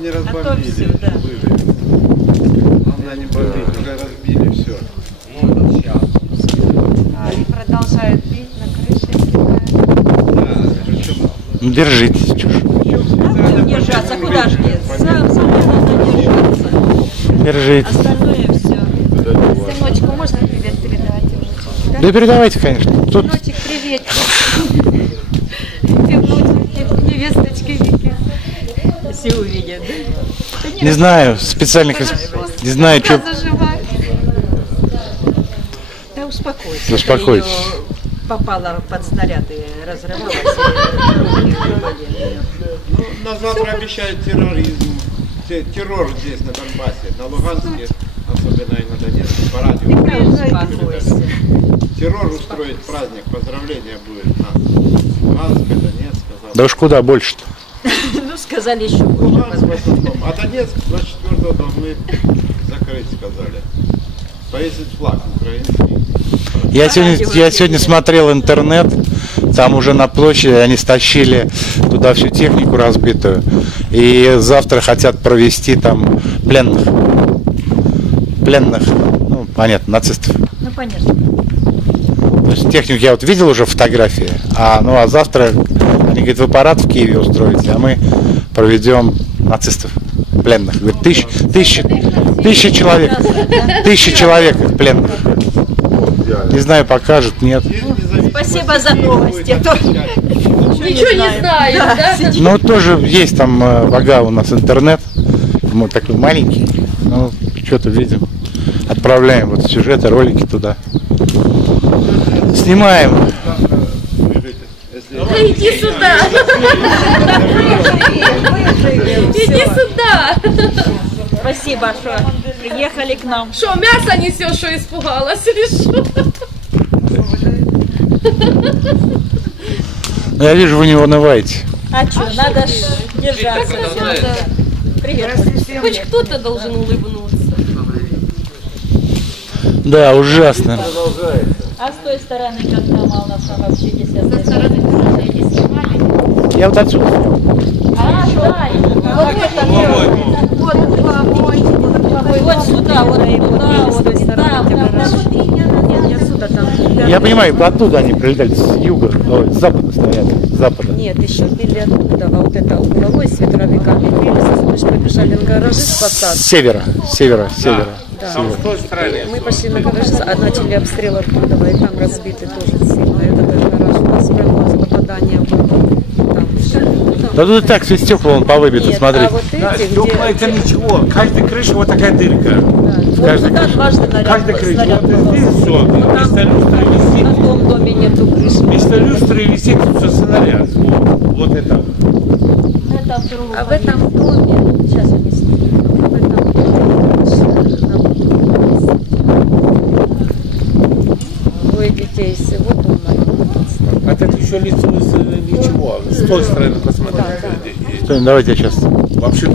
не разбомбили. Все, да. Она не бомбит, уже разбили все. И продолжают бить на крыше. Ну, держитесь, чушь. Держаться, куда ж деться? Самое надо держаться. Держитесь. Остальное все. Сыночку, можно привет передавать уже? Да передавайте, конечно. Тут Сыночек, привет. Невесточки Вики. Все увидят. не знаю, специальных... Не знаю, что... Заживает. Да успокойся. Успокойтесь. Её попала под снаряд и разрывалась. Ну, на завтра обещают терроризм. Террор здесь, на Донбассе, на Луганске, особенно и на Донецке, по радио. Успокойся. Террор устроить праздник, поздравления будет на Луганске, Донецке. Да уж куда больше-то. Ну, сказали еще больше. Луганск в основном, а Донецк 24-го должны закрыть, сказали. Повесить флаг украинский. Я сегодня смотрел интернет, там уже на площади они стащили туда всю технику разбитую. И завтра хотят провести там пленных. Ну, понятно, нацистов. Ну, понятно. То есть технику я вот видел уже фотографии, а завтра они говорят, вы парад в Киеве устроите, а мы проведем нацистов пленных. Говорит, тысяча человек. 1000 человек пленных. Не знаю, покажут, нет. Спасибо за новости. Ничего не знаю, да? Ну, тоже есть там вага у нас интернет. Мы такой маленький, но что-то видим. Отправляем вот сюжеты, ролики туда. Снимаем. Иди сюда. Иди сюда. Спасибо, что приехали к нам. Что, мясо несешь, что испугалась или что? Я вижу, вы не унываете. А что, надо ж держаться. Привет. Хоть кто-то должен улыбнуться. Да, ужасно. А с той стороны, как там, у нас там вообще 10 Со стороны тоже не снимали. Я вот отсюда. А, да, вот это вот сюда, вот туда, вот там. Нет, сюда там. Я понимаю, оттуда они прилетали, с юга, с запада снаряды, с запада. Нет, еще били оттуда, а вот это угловой с ветровиками бились, мы же побежали на гаражи С спасаться. севера. Да. Мы пошли на гаражи, а начали обстрел оттуда, и там разбиты тоже сильно. Этот гараж у нас прямо попадание было. Там. Да тут и так все стекла он повыбиты, Нет, смотри. а вот эти, Стекла это ничего. Каждая крыша вот такая дырка. Вот туда дважды Каждая крыша. снаряд Вот попал. здесь все. Вместо люстры на висит. том доме нету крыши. Вместо люстры висит все снаряд. Вот это. Это в другом. А в этом доме, сейчас объясню, а в этом доме двое детей всего дома. А это еще лицо ничего. С той стороны посмотрите. Давайте я сейчас. Вообще